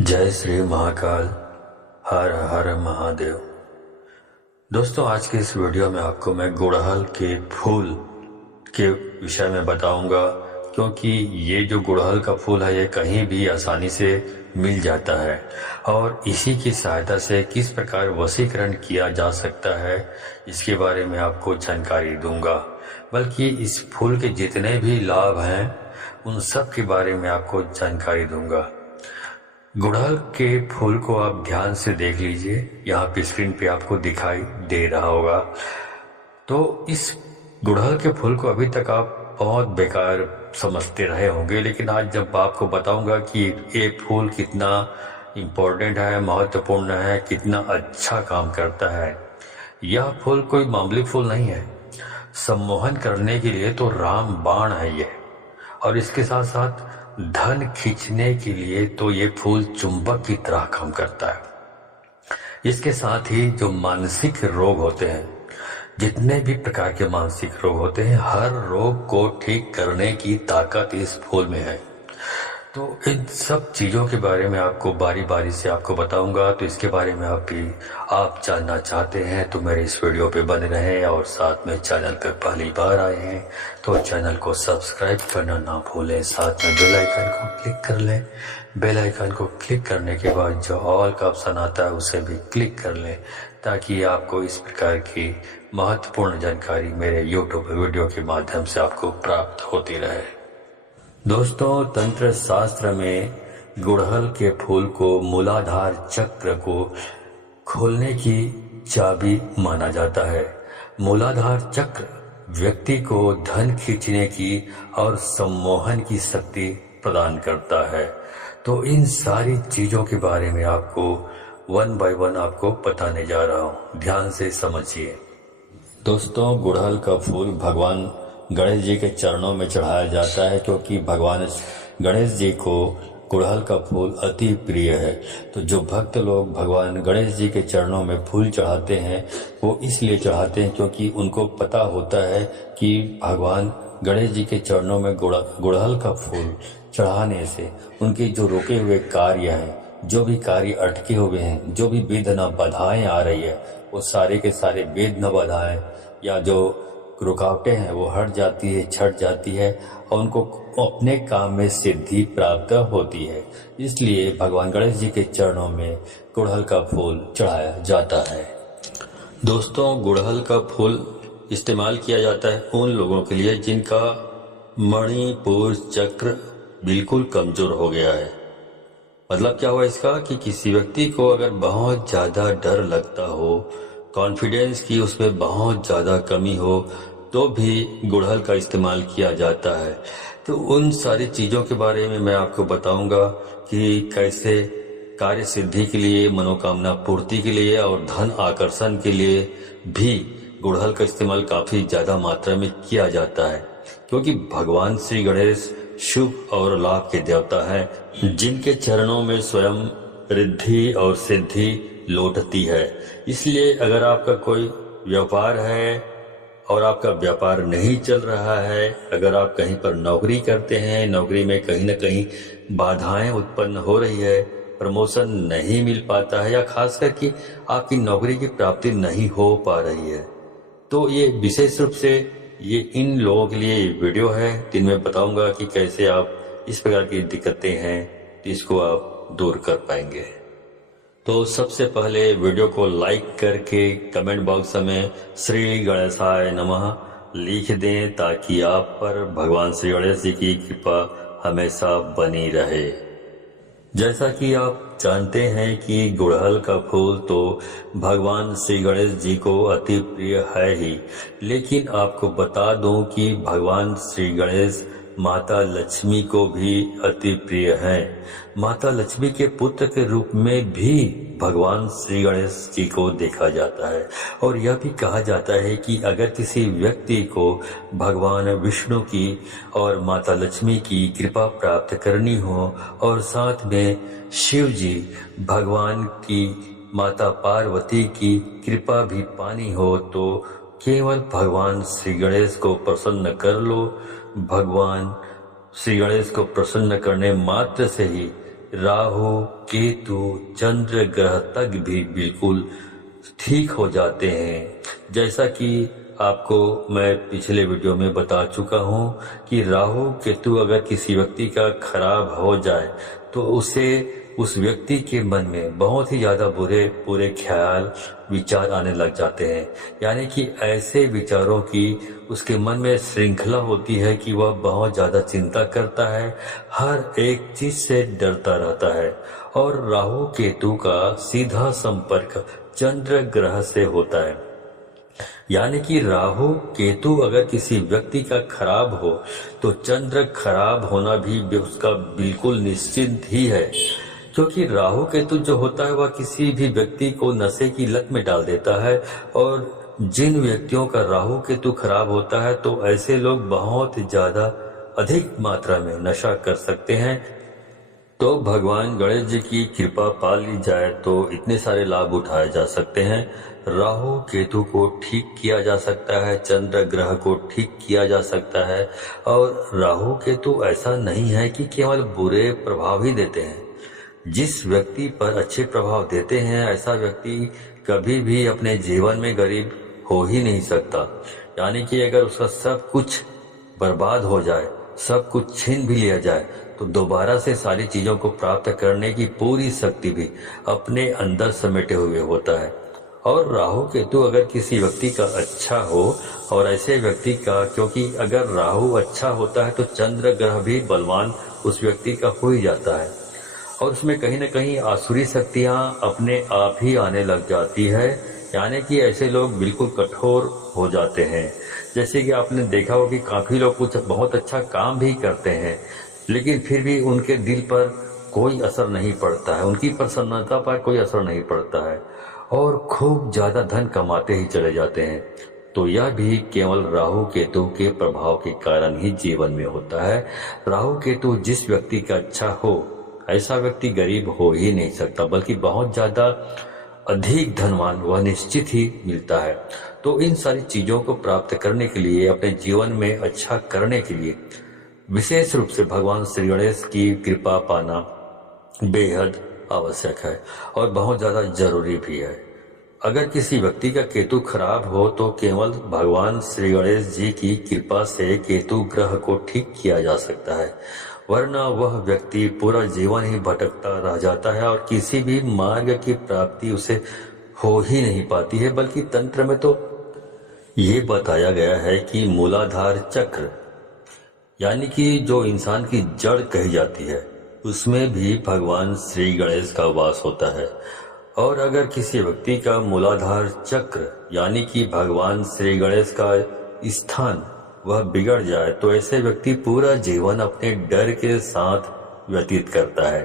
जय श्री महाकाल। हर हर महादेव। दोस्तों, आज के इस वीडियो में आपको मैं गुड़हल के फूल के विषय में बताऊंगा, क्योंकि ये जो गुड़हल का फूल है ये कहीं भी आसानी से मिल जाता है और इसी की सहायता से किस प्रकार वशीकरण किया जा सकता है इसके बारे में आपको जानकारी दूंगा। बल्कि इस फूल के जितने भी लाभ हैं उन सब के बारे में आपको जानकारी दूंगा। गुड़हल के फूल को आप ध्यान से देख लीजिए, यहाँ पे स्क्रीन पे आपको दिखाई दे रहा होगा। तो इस गुड़हल के फूल को अभी तक आप बहुत बेकार समझते रहे होंगे, लेकिन आज जब आपको बताऊंगा कि ये फूल कितना इम्पोर्टेंट है, महत्वपूर्ण है, कितना अच्छा काम करता है। यह फूल कोई मामूली फूल नहीं है। सम्मोहन करने के लिए तो राम बाण है ये, और इसके साथ साथ धन खींचने के लिए तो ये फूल चुंबक की तरह काम करता है। इसके साथ ही जो मानसिक रोग होते हैं, जितने भी प्रकार के मानसिक रोग होते हैं, हर रोग को ठीक करने की ताकत इस फूल में है। तो इन सब चीज़ों के बारे में आपको बारी बारी से आपको बताऊंगा। तो इसके बारे में आप जानना चाहते हैं तो मेरे इस वीडियो पे बने रहें, और साथ में चैनल पे पहली बार आए हैं तो चैनल को सब्सक्राइब करना ना भूलें। साथ में बेल आइकन को क्लिक कर लें। बेल आइकन को क्लिक करने के बाद जो ऑल का ऑप्शन आता है उसे भी क्लिक कर लें, ताकि आपको इस प्रकार की महत्वपूर्ण जानकारी मेरे यूट्यूब वीडियो के माध्यम से आपको प्राप्त होती रहे। दोस्तों, तंत्र शास्त्र में गुड़हल के फूल को मूलाधार चक्र को खोलने की चाबी माना जाता है। मूलाधार चक्र व्यक्ति को धन खींचने की और सम्मोहन की शक्ति प्रदान करता है। तो इन सारी चीजों के बारे में आपको वन बाय वन आपको बताने जा रहा हूँ, ध्यान से समझिए। दोस्तों, गुड़हल का फूल भगवान गणेश जी के चरणों में चढ़ाया जाता है, क्योंकि भगवान गणेश जी को गुड़हल का फूल अति प्रिय है। तो जो भक्त लोग भगवान गणेश जी के चरणों में फूल चढ़ाते हैं वो इसलिए चढ़ाते हैं क्योंकि उनको पता होता है कि भगवान गणेश जी के चरणों में गुड़हल का फूल चढ़ाने से उनके जो रुके हुए कार्य हैं, जो भी कार्य अटके हुए हैं, जो भी विघ्न बाधाएं आ रही है, वो सारे के सारे विघ्न बाधाएं या जो रुकावटें हैं वो हट जाती है, छट जाती है, और उनको अपने काम में सिद्धि प्राप्त होती है। इसलिए भगवान गणेश जी के चरणों में गुड़हल का फूल चढ़ाया जाता है। दोस्तों, गुड़हल का फूल इस्तेमाल किया जाता है उन लोगों के लिए जिनका मणिपुर चक्र बिल्कुल कमजोर हो गया है। मतलब क्या हुआ इसका कि किसी व्यक्ति को अगर बहुत ज्यादा डर लगता हो, कॉन्फिडेंस की उसमें बहुत ज्यादा कमी हो, तो भी गुड़हल का इस्तेमाल किया जाता है। तो उन सारी चीजों के बारे में मैं आपको बताऊंगा कि कैसे कार्य सिद्धि के लिए, मनोकामना पूर्ति के लिए और धन आकर्षण के लिए भी गुड़हल का इस्तेमाल काफी ज्यादा मात्रा में किया जाता है, क्योंकि भगवान श्री गणेश शुभ और लाभ के देवता हैं, जिनके चरणों में स्वयं रिद्धि और सिद्धि लौटती है। इसलिए अगर आपका कोई व्यापार है और आपका व्यापार नहीं चल रहा है, अगर आप कहीं पर नौकरी करते हैं, नौकरी में कहीं न कहीं बाधाएं उत्पन्न हो रही है, प्रमोशन नहीं मिल पाता है, या खास करके आपकी नौकरी की प्राप्ति नहीं हो पा रही है, तो ये विशेष रूप से ये इन लोगों के लिए वीडियो है, जिनमें बताऊंगा कि कैसे आप इस प्रकार की दिक्कतें हैं इसको आप दूर कर पाएंगे। तो सबसे पहले वीडियो को लाइक करके कमेंट बॉक्स में श्री गणेशाय नमः लिख दें, ताकि आप पर भगवान श्री गणेश जी की कृपा हमेशा बनी रहे। जैसा कि आप जानते हैं कि गुड़हल का फूल तो भगवान श्री गणेश जी को अति प्रिय है ही, लेकिन आपको बता दूं कि भगवान श्री गणेश माता लक्ष्मी को भी अति प्रिय हैं। माता लक्ष्मी के पुत्र के रूप में भी भगवान श्री गणेश जी को देखा जाता है, और यह भी कहा जाता है कि अगर किसी व्यक्ति को भगवान विष्णु की और माता लक्ष्मी की कृपा प्राप्त करनी हो, और साथ में शिव जी भगवान की माता पार्वती की कृपा भी पानी हो, तो केवल भगवान श्री गणेश को प्रसन्न कर लो। भगवान श्री गणेश को प्रसन्न करने मात्र से ही राहु केतु चंद्र ग्रह तक भी बिल्कुल ठीक हो जाते हैं। जैसा कि आपको मैं पिछले वीडियो में बता चुका हूं कि राहु केतु अगर किसी व्यक्ति का खराब हो जाए तो उस व्यक्ति के मन में बहुत ही ज़्यादा बुरे ख्याल विचार आने लग जाते हैं। यानी कि ऐसे विचारों की उसके मन में श्रृंखला होती है कि वह बहुत ज़्यादा चिंता करता है, हर एक चीज़ से डरता रहता है। और राहु केतु का सीधा संपर्क चंद्र ग्रह से होता है। यानी कि राहु केतु अगर किसी व्यक्ति का खराब हो तो चंद्र खराब होना भी उसका बिल्कुल निश्चित ही है, क्योंकि राहु केतु जो होता है वह किसी भी व्यक्ति को नशे की लत में डाल देता है। और जिन व्यक्तियों का राहु केतु खराब होता है तो ऐसे लोग बहुत ज्यादा अधिक मात्रा में नशा कर सकते हैं। तो भगवान गणेश जी की कृपा पा ली जाए तो इतने सारे लाभ उठाए जा सकते हैं। राहु केतु को ठीक किया जा सकता है, चंद्र ग्रह को ठीक किया जा सकता है। और राहु केतु ऐसा नहीं है कि केवल बुरे प्रभाव ही देते हैं। जिस व्यक्ति पर अच्छे प्रभाव देते हैं ऐसा व्यक्ति कभी भी अपने जीवन में गरीब हो ही नहीं सकता। यानी कि अगर उसका सब कुछ बर्बाद हो जाए, सब कुछ छीन भी लिया जाए तो दोबारा से सारी चीजों को प्राप्त करने की पूरी शक्ति भी अपने अंदर समेटे हुए होता है। और राहु केतु अगर किसी व्यक्ति का अच्छा हो, और ऐसे व्यक्ति का, क्योंकि अगर राहु अच्छा होता है तो चंद्र ग्रह भी बलवान उस व्यक्ति का हो ही जाता है और उसमें कहीं न कहीं आसुरी शक्तियां अपने आप ही आने लग जाती है। यानी कि ऐसे लोग बिल्कुल कठोर हो जाते हैं। जैसे कि आपने देखा हो कि काफी लोग कुछ बहुत अच्छा काम भी करते हैं लेकिन फिर भी उनके दिल पर कोई असर नहीं पड़ता है, उनकी प्रसन्नता पर कोई असर नहीं पड़ता है और खूब ज्यादा धन कमाते ही चले जाते हैं। तो यह भी केवल राहु केतु के प्रभाव के कारण ही जीवन में होता है। राहु केतु जिस व्यक्ति का अच्छा हो ऐसा व्यक्ति गरीब हो ही नहीं सकता, बल्कि बहुत ज्यादा अधिक धनवान वह निश्चित ही मिलता है। तो इन सारी चीजों को प्राप्त करने के लिए, अपने जीवन में अच्छा करने के लिए विशेष रूप से भगवान श्री गणेश की कृपा पाना बेहद आवश्यक है और बहुत ज्यादा जरूरी भी है। अगर किसी व्यक्ति का केतु खराब हो तो केवल भगवान श्री गणेश जी की कृपा से केतु ग्रह को ठीक किया जा सकता है, वरना वह व्यक्ति पूरा जीवन ही भटकता रह जाता है और किसी भी मार्ग की प्राप्ति उसे हो ही नहीं पाती है। बल्कि तंत्र में तो ये बताया गया है कि मूलाधार चक्र, यानी कि जो इंसान की जड़ कही जाती है, उसमें भी भगवान श्री गणेश का वास होता है। और अगर किसी व्यक्ति का मूलाधार चक्र यानी कि भगवान श्री गणेश का स्थान वह बिगड़ जाए तो ऐसे व्यक्ति पूरा जीवन अपने डर के साथ व्यतीत करता है।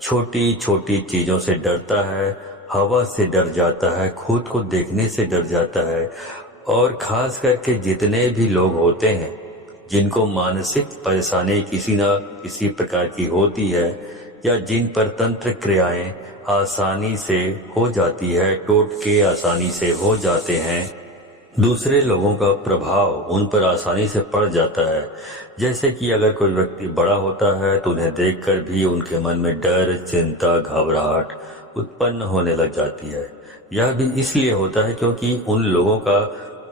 छोटी छोटी चीजों से डरता है, हवा से डर जाता है, खुद को देखने से डर जाता है। और खास करके जितने भी लोग होते हैं जिनको मानसिक परेशानी किसी न किसी प्रकार की होती है या जिन पर तंत्र क्रियाएं आसानी से हो जाती है, टोटके आसानी से हो जाते हैं, दूसरे लोगों का प्रभाव उन पर आसानी से पड़ जाता है। जैसे कि अगर कोई व्यक्ति बड़ा होता है तो उन्हें देखकर भी उनके मन में डर, चिंता, घबराहट उत्पन्न होने लग जाती है। यह भी इसलिए होता है क्योंकि उन लोगों का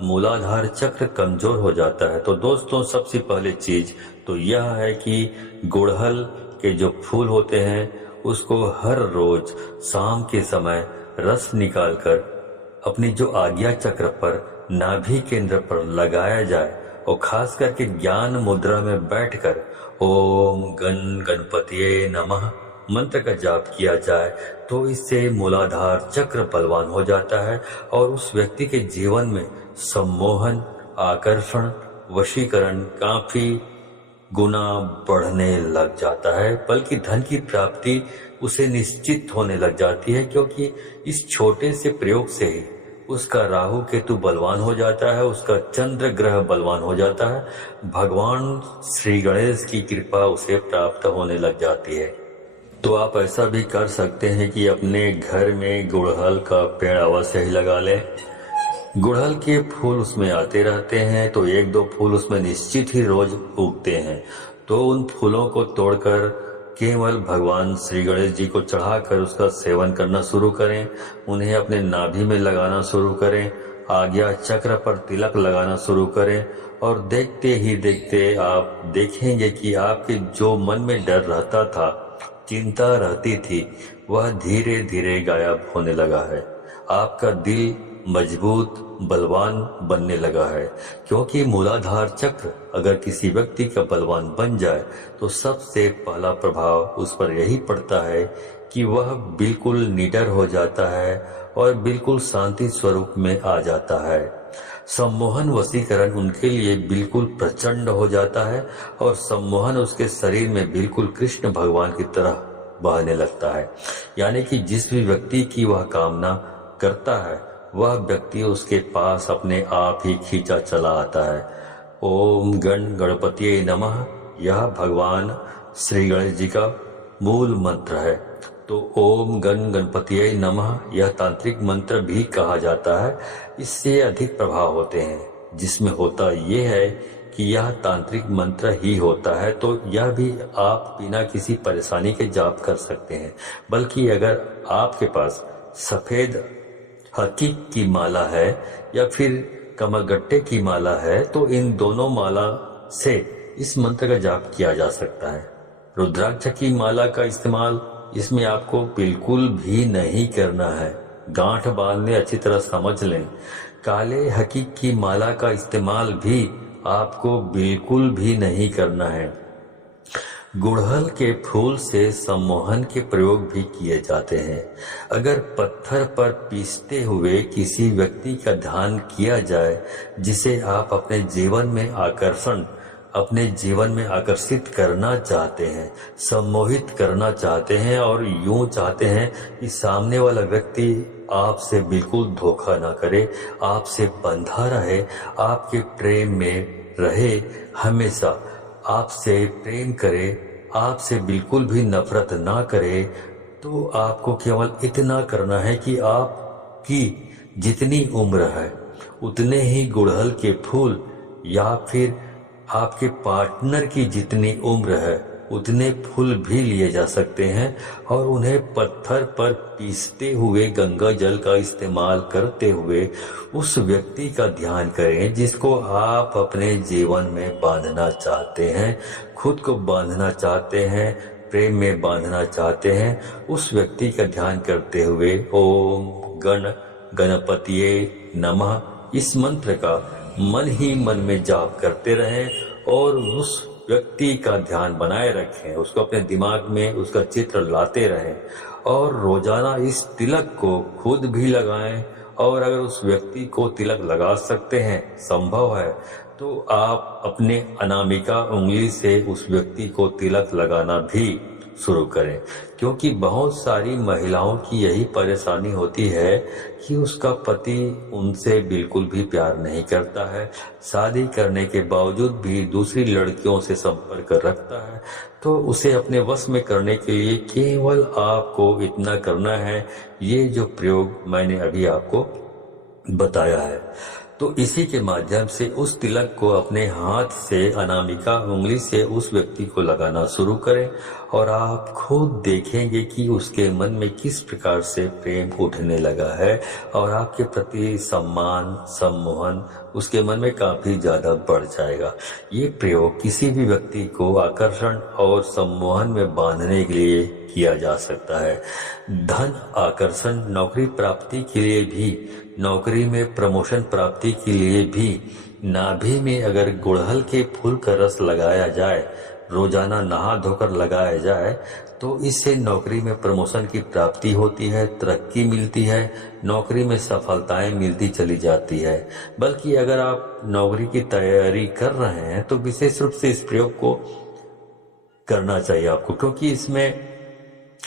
मूलाधार चक्र कमजोर हो जाता है। तो दोस्तों, सबसे पहले चीज तो यह है कि गुड़हल के जो फूल होते हैं उसको हर रोज शाम के समय रस निकालकर अपनी जो आज्ञा चक्र पर, नाभि केंद्र पर लगाया जाए और खास करके ज्ञान मुद्रा में बैठकर ओम गणपतिये नमः मंत्र का जाप किया जाए तो इससे मूलाधार चक्र बलवान हो जाता है और उस व्यक्ति के जीवन में सम्मोहन, आकर्षण, वशीकरण काफी गुना बढ़ने लग जाता है। बल्कि धन की प्राप्ति उसे निश्चित होने लग जाती है क्योंकि इस छोटे से प्रयोग से ही उसका राहु केतु बलवान हो जाता है, उसका चंद्र ग्रह बलवान हो जाता है, भगवान श्री गणेश की कृपा उसे प्राप्त होने लग जाती है। तो आप ऐसा भी कर सकते हैं कि अपने घर में गुड़हल का पेड़ अवश्य ही लगा लें। गुड़हल के फूल उसमें आते रहते हैं तो एक दो फूल उसमें निश्चित ही रोज उगते हैं। तो उन फूलों को तोड़कर केवल भगवान श्री गणेश जी को चढ़ाकर उसका सेवन करना शुरू करें। उन्हें अपने नाभि में लगाना शुरू करें, आज्ञा चक्र पर तिलक लगाना शुरू करें और देखते ही देखते आप देखेंगे कि आपके जो मन में डर रहता था, चिंता रहती थी, वह धीरे धीरे गायब होने लगा है। आपका दिल मजबूत बलवान बनने लगा है, क्योंकि मूलाधार चक्र अगर किसी व्यक्ति का बलवान बन जाए तो सबसे पहला प्रभाव उस पर यही पड़ता है कि वह बिल्कुल निडर हो जाता है और बिल्कुल शांति स्वरूप में आ जाता है। सम्मोहन वशीकरण उनके लिए बिल्कुल प्रचंड हो जाता है और सम्मोहन उसके शरीर में बिल्कुल कृष्ण भगवान की तरह बहने लगता है। यानी कि जिस भी व्यक्ति की वह कामना करता है वह व्यक्ति उसके पास अपने आप ही खींचा चला आता है। ओम गण गणपतिये नमः यह भगवान श्री गणेश जी का मूल मंत्र है। तो ओम गण गणपतिये नमः यह तांत्रिक मंत्र भी कहा जाता है। इससे अधिक प्रभाव होते हैं, जिसमें होता यह है कि यह तांत्रिक मंत्र ही होता है, तो यह भी आप बिना किसी परेशानी के जाप कर सकते हैं। बल्कि अगर आपके पास सफेद हकीक की माला है या फिर कमलगट्टे की माला है तो इन दोनों माला से इस मंत्र का जाप किया जा सकता है। रुद्राक्ष की माला का इस्तेमाल इसमें आपको बिल्कुल भी नहीं करना है। गांठ बांधने अच्छी तरह समझ लें। काले हकीक की माला का इस्तेमाल भी आपको बिल्कुल भी नहीं करना है। गुड़हल के फूल से सम्मोहन के प्रयोग भी किए जाते हैं। अगर पत्थर पर पीसते हुए किसी व्यक्ति का ध्यान किया जाए जिसे आप अपने जीवन में आकर्षित करना चाहते हैं, सम्मोहित करना चाहते हैं और यूं चाहते हैं कि सामने वाला व्यक्ति आपसे बिल्कुल धोखा ना करे, आपसे बंधा रहे, आपके प्रेम में रहे, हमेशा आपसे प्रेम करे, आपसे बिल्कुल भी नफरत ना करे, तो आपको केवल इतना करना है कि आपकी जितनी उम्र है उतने ही गुड़हल के फूल या फिर आपके पार्टनर की जितनी उम्र है उतने फूल भी लिए जा सकते हैं और उन्हें पत्थर पर पीसते हुए गंगा जल का इस्तेमाल करते हुए उस व्यक्ति का ध्यान करें जिसको आप अपने जीवन में बांधना चाहते हैं, खुद को बांधना चाहते हैं, प्रेम में बांधना चाहते हैं। उस व्यक्ति का ध्यान करते हुए ओम गण गणपतिये नमः इस मंत्र का मन ही मन में जाप करते रहें और उस व्यक्ति का ध्यान बनाए रखें, उसको अपने दिमाग में उसका चित्र लाते रहें और रोजाना इस तिलक को खुद भी लगाएं और अगर उस व्यक्ति को तिलक लगा सकते हैं, संभव है, तो आप अपने अनामिका उंगली से उस व्यक्ति को तिलक लगाना भी शुरू करें। क्योंकि बहुत सारी महिलाओं की यही परेशानी होती है कि उसका पति उनसे बिल्कुल भी प्यार नहीं करता है, शादी करने के बावजूद भी दूसरी लड़कियों से संपर्क रखता है। तो उसे अपने वश में करने के लिए केवल आपको इतना करना है, ये जो प्रयोग मैंने अभी आपको बताया है। तो इसी के माध्यम से उस तिलक को अपने हाथ से अनामिका उंगली से उस व्यक्ति को लगाना शुरू करें और आप खुद देखेंगे कि उसके मन में किस प्रकार से प्रेम उठने लगा है और आपके प्रति सम्मान सम्मोहन उसके मन में काफी ज्यादा बढ़ जाएगा। ये प्रयोग किसी भी व्यक्ति को आकर्षण और सम्मोहन में बांधने के लिए किया जा सकता है। धन आकर्षण, नौकरी प्राप्ति के लिए भी, नौकरी में प्रमोशन प्राप्ति के लिए भी नाभि में अगर गुड़हल के फूल का रस लगाया जाए, रोजाना नहा धोकर लगाया जाए, तो इससे नौकरी में प्रमोशन की प्राप्ति होती है, तरक्की मिलती है, नौकरी में सफलताएं मिलती चली जाती है। बल्कि अगर आप नौकरी की तैयारी कर रहे हैं तो विशेष रूप से इस प्रयोग को करना चाहिए आपको, क्योंकि इसमें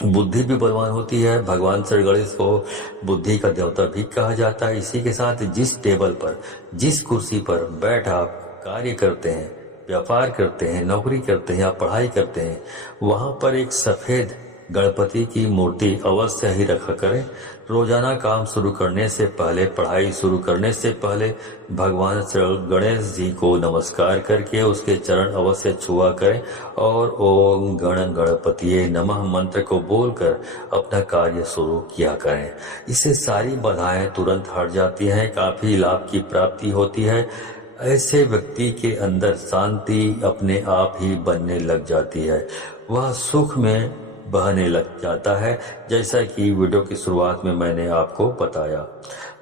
बुद्धि भी बलवान होती है। भगवान श्री गणेश को बुद्धि का देवता भी कहा जाता है। इसी के साथ जिस टेबल पर, जिस कुर्सी पर बैठ आप कार्य करते हैं, व्यापार करते हैं, नौकरी करते हैं या पढ़ाई करते हैं, वहां पर एक सफेद गणपति की मूर्ति अवश्य ही रखा करें। रोजाना काम शुरू करने से पहले, पढ़ाई शुरू करने से पहले भगवान श्री गणेश जी को नमस्कार करके उसके चरण अवश्य छुआ करें और ओम गण गणपतिये नमः मंत्र को बोलकर अपना कार्य शुरू किया करें। इससे सारी बाधाएं तुरंत हट जाती हैं, काफी लाभ की प्राप्ति होती है। ऐसे व्यक्ति के अंदर शांति अपने आप ही बनने लग जाती है, वह सुख में बहने लग जाता है। जैसा कि वीडियो की शुरुआत में मैंने आपको बताया,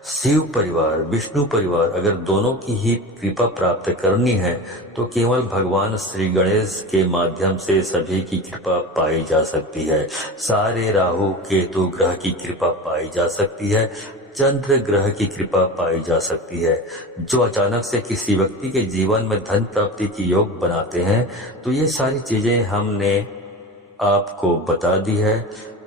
शिव परिवार, विष्णु परिवार, अगर दोनों की ही कृपा प्राप्त करनी है तो केवल भगवान श्री गणेश के माध्यम से सभी की कृपा पाई जा सकती है। सारे राहु केतु ग्रह की कृपा पाई जा सकती है, चंद्र ग्रह की कृपा पाई जा सकती है, जो अचानक से किसी व्यक्ति के जीवन में धन प्राप्ति की योग बनाते हैं। तो ये सारी चीजें हमने आपको बता दी है।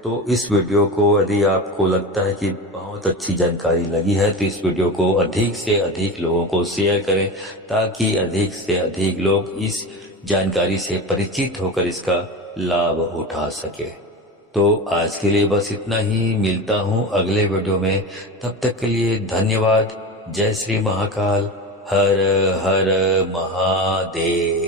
तो इस वीडियो को यदि आपको लगता है कि बहुत अच्छी जानकारी लगी है तो इस वीडियो को अधिक से अधिक लोगों को शेयर करें, ताकि अधिक से अधिक लोग इस जानकारी से परिचित होकर इसका लाभ उठा सके। तो आज के लिए बस इतना ही, मिलता हूँ अगले वीडियो में। तब तक के लिए धन्यवाद। जय श्री महाकाल। हर हर महादेव।